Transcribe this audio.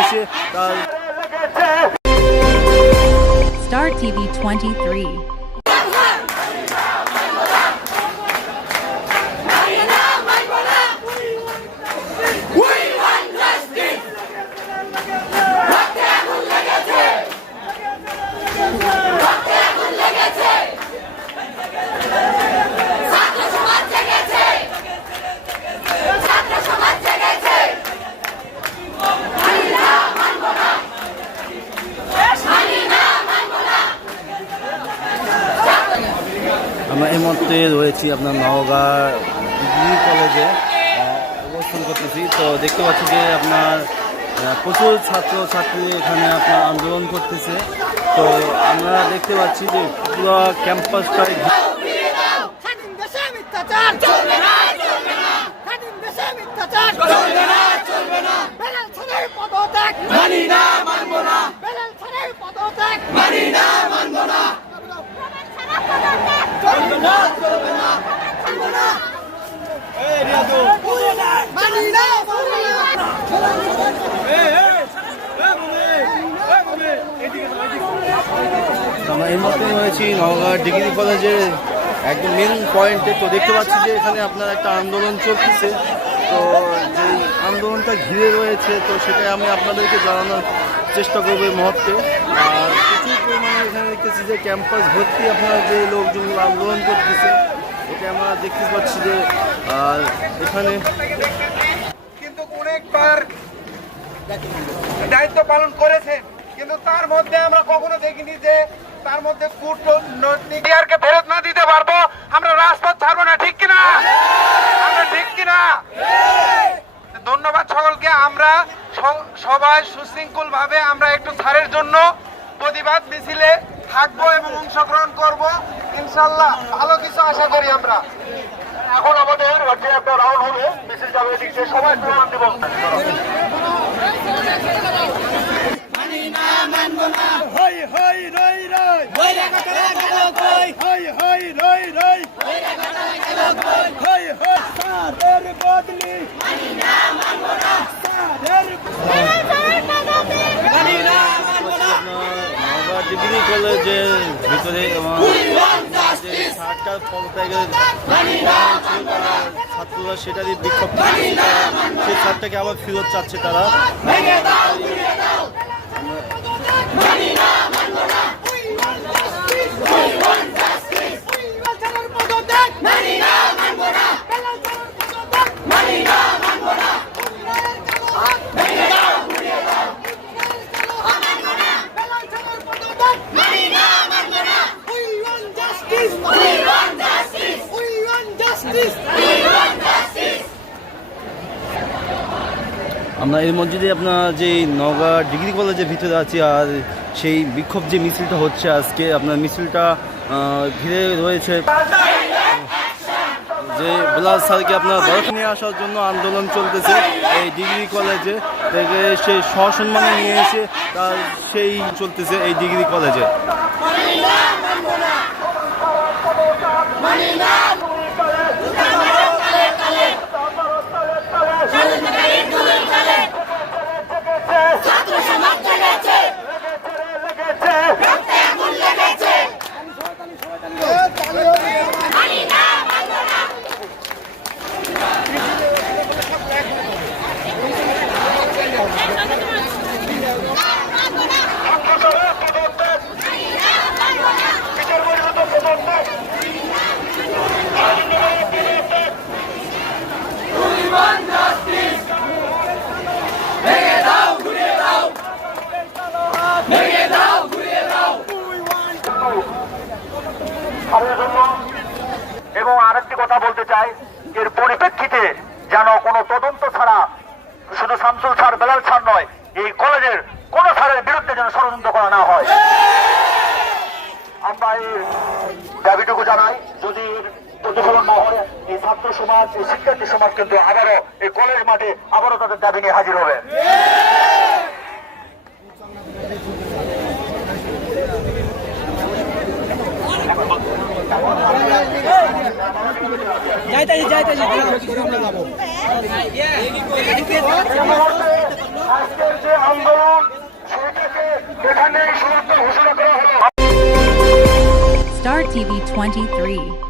এসে তার Star TV 23. আমরা এই মুহূর্তে রয়েছি আপনার নওগাঁ ডিগ্রি কলেজে অবস্থান করতেছি। তো দেখতে পাচ্ছি যে আপনার প্রচুর ছাত্রছাত্রী এখানে আপনার আন্দোলন করতেছে। তো আমরা দেখতে পাচ্ছি যে পুরো ক্যাম্পাসটাই আমরা এই মুহূর্তে রয়েছি নওগাঁ ডিগ্রি কলেজের একদম মেন পয়েন্টে। তো দেখতে পাচ্ছি যে এখানে আপনার একটা আন্দোলন চলতেছে। তো যেই আন্দোলনটা ঘিরে রয়েছে তো সেটাই আমি আপনাদেরকে জানানোর চেষ্টা করবো এই মুহূর্তে। আর প্রচুর পরিমাণে এখানে দেখতেছি যে ক্যাম্পাস ভর্তি আপনারা যে লোকজনগুলো আন্দোলন করতেছে এটা আমরা দেখতে পাচ্ছি যে এখানে কিন্তু অনেকবার দায়িত্ব পালন করেছেন, কিন্তু তার মধ্যে আমরা কখনো দেখিনি যে তার মধ্যে কূটনীতিকে ফেরত না দিতে পারবো, আমরা রাজপথ ছাড়বো না। ঠিক কিনা? আমরা ঠিক কিনা? ধন্যবাদ সকলকে। আমরা সবাই সুশৃঙ্খল ভাবে আমরা একটু ছাড়ের জন্য প্রতিবাদ মিছিলে থাকবো এবং অংশগ্রহণ করব। ইনশাল্লাহ ভালো কিছু আশা করি আমরা। এখন আমাদের যে একটা রাউন্ড হবে, মিছিল যাবে এদিকে, সবাই প্রমাণ দেব। ডিগ্রি কলেজের ভিতরে ছাড়টার ছাত্ররা সেটা দিয়ে বিক্ষোভ সেই ছাড়টাকে আবার ফেরত চাচ্ছে তারা। আমরা এই মসজিদে আপনার যে নওগাঁ ডিগ্রি কলেজের ভিতরে আছি। আর সেই বিক্ষোভ যে মিছিলটা হচ্ছে আজকে আপনার মিছিলটা ঘিরে রয়েছে যে বেলাল স্যারকে আপনার বরখাস্ত নিয়ে আসার জন্য আন্দোলন চলতেছে এই ডিগ্রি কলেজে থেকে। সেই সসম্মানে নিয়ে এসে তার সেই চলতেছে এই ডিগ্রি কলেজে। এবং আরেকটি কথা বলতে চাই, এর পরিপ্রেক্ষিতে যেন কোনো তদন্ত ছাড়া, শুধু শামসুল স্যার বেলাল স্যার নয়, এই কলেজের কোন স্যারের বিরুদ্ধে যেন ষড়যন্ত্র করা না হয়। আমরা এই দাবিটুকু জানাই। যদি প্রতিফলন না হয়, এই ছাত্র সমাজ, এই শিক্ষার্থী সমাজ কিন্তু আবারও এই কলেজ মাঠে আবারও তাদের দাবি নিয়ে হাজির হবে। আজকের যে Star TV 23.